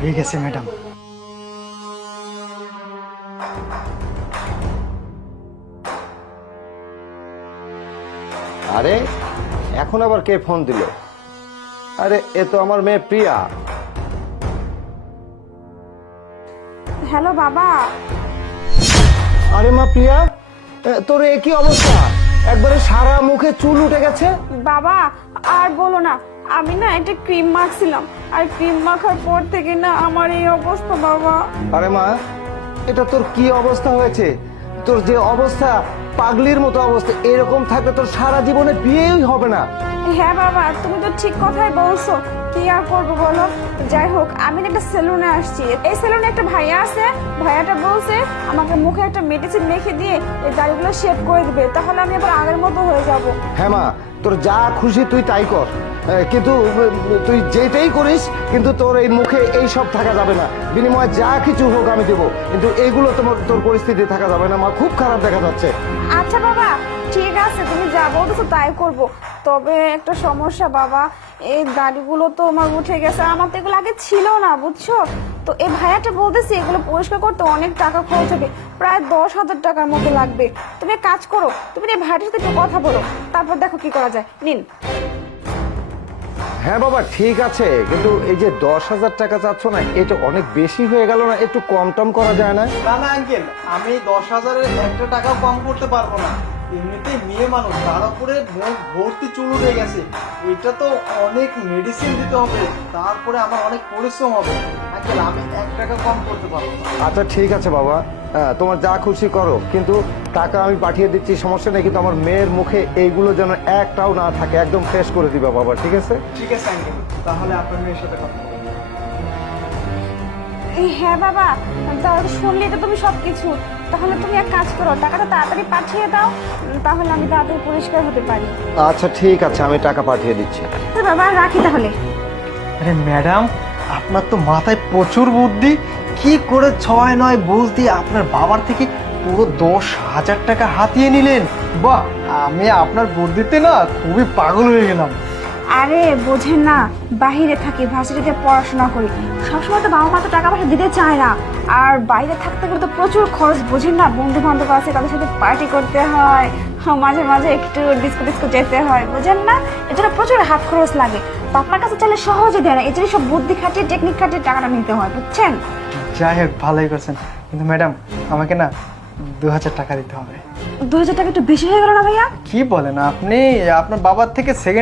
হয়ে গেছে ম্যাডাম। আরে এখন আবার কে ফোন দিল? আরে এ তো আমার মেয়ে প্রিয়া। হ্যালো বাবা। আরে মা প্রিয়া, তোর এ কি অবস্থা? একবারে সারা মুখে চুল উঠে গেছে। বাবা আর বলো না, আমি না একটা ক্রিম মাখছিলাম, আর ক্রিম মাখার পর থেকে না আমার এই অবস্থা বাবা। আরে মা, এটা তোর কি অবস্থা হয়েছে? তোর যে অবস্থা, পাগলির মতো অবস্থা, এরকম থাকলে তোর সারা জীবনে বিয়েই হবে না। হ্যাঁ বাবা, তুমি তো ঠিক কথাই বলছো, কি আর করবো বলো। যাই হোক, আমি না একটা সেলুনে আসছি। এই সেলুনে একটা ভাইয়া আছে, ভাইয়াটা বলছে আমাকে মুখে একটা মেডিসিন মেখে দিয়ে এই দাড়িগুলো শেভ করে দিবে, তাহলে আমি আবার আগের মতো হয়ে যাব। হ্যাঁ মা, তোর যা খুশি তুই তাই কর, কিন্তু তুই যেটাই করিস কিন্তু তোর এই মুখে এই সব থাকা যাবে না। বিনিময়ে যা কিছু হোক আমি দেবো, কিন্তু এইগুলো তোর পরিস্থিতি থাকা যাবে না মা, খুব খারাপ দেখা যাচ্ছে। আচ্ছা বাবা, ঠিক আছে, তুমি যা বলতেছো তাই করব। তবে একটা সমস্যা বাবা, এই দাড়িগুলো তো আমার উঠে গেছে, আমার তো এগুলো আগে ছিল না বুঝছো। তো এই ভাইয়াটা বলতেছে এগুলো পরিষ্কার করতে অনেক টাকা খরচ হবে, প্রায় 10,000 টাকার মতো লাগবে। তুমি এক কাজ করো, তুমি এই ভাইয়াটার সাথে একটু কথা বলো, তারপর দেখো কি করা যায়। নিন। হ্যাঁ বাবা ঠিক আছে, কিন্তু এই যে 10,000 টাকা চাচ্ছ না, এটা অনেক বেশি হয়ে গেল না? একটু কম টম করা যায় না? না না আঙ্কেল, আমি 10,000-এর একটা টাকাও কম করতে পারবো না। এমনিতেই মেয়ে মানুষ, তার উপরে মুখ ভর্তি চুল উঠে গেছে, এটা তো অনেক মেডিসিন দিতে হবে, তারপরে আমার অনেক পরিশ্রম হবে। আঙ্কেল, আমি 1 টাকা কম করতে পারবো না। আচ্ছা ঠিক আছে বাবা, তোমার যা খুশি করো, কিন্তু টাকা আমি পাঠিয়ে দিচ্ছি, সমস্যা নেই, কিন্তু আমার মেয়ের মুখে এইগুলো যেন একটাও না থাকে, একদম ফ্রেশ করে দিবা বাবা, ঠিক আছে? ঠিক আছে আঙ্কেল, তাহলে আপনার মেয়ের সাথে কথা বলবো। হ্যাঁ বাবা, তাহলে শুনলি তো তুমি সবকিছু। তাহলে তুমি এক কাজ করো, টাকাটা তাড়াতাড়ি পাঠিয়ে দাও, তাহলে আমি তাড়াতাড়ি পরিষ্কার হতে পারি। আচ্ছা ঠিক আছে, আমি টাকা পাঠিয়ে দিচ্ছি। তো বাবা রাখি তাহলে। আরে ম্যাডাম, আপনার তো মাথায় প্রচুর বুদ্ধি। কি করে 6-9 বুঝ দিয়ে আপনার বাবার থেকে পুরো 10,000 টাকা হাতিয়ে নিলেন। বাহ, আমি আপনার বুদ্ধিতে না খুবই পাগল হয়ে গেলাম। আরে বোঝেন না, বাহিরে থাকি, ভার্সিটিতে পড়াশোনা করি, সবসময় তো বাবা মা তো টাকা পয়সা দিতে চায় না। আর বাইরে থাকতে গেলে তো প্রচুর খরচ, বোঝেন না, বন্ধু বান্ধব আছে, তাদের সাথে পার্টি করতে হয়, মাঝে মাঝে একটু ডিস্কো যেতে হয়, বোঝেন না, এজন্য প্রচুর হাত খরচ লাগে। তো আপনার কাছে চাইলে সহজে দেয় না, এই জন্য সব বুদ্ধি খাটিয়ে টেকনিক খাটিয়ে টাকাটা নিতে হয়, বুঝছেন। যাই হোক, ভালোই করছেন, কিন্তু ম্যাডাম আমাকে না 2,000 টাকা দিতে হবে। 2,000 টাকা একটু বেশি হয়ে গেল না ভাইয়া? কি বলেন আপনি? আপনার বাবার থেকে সেকেন্ড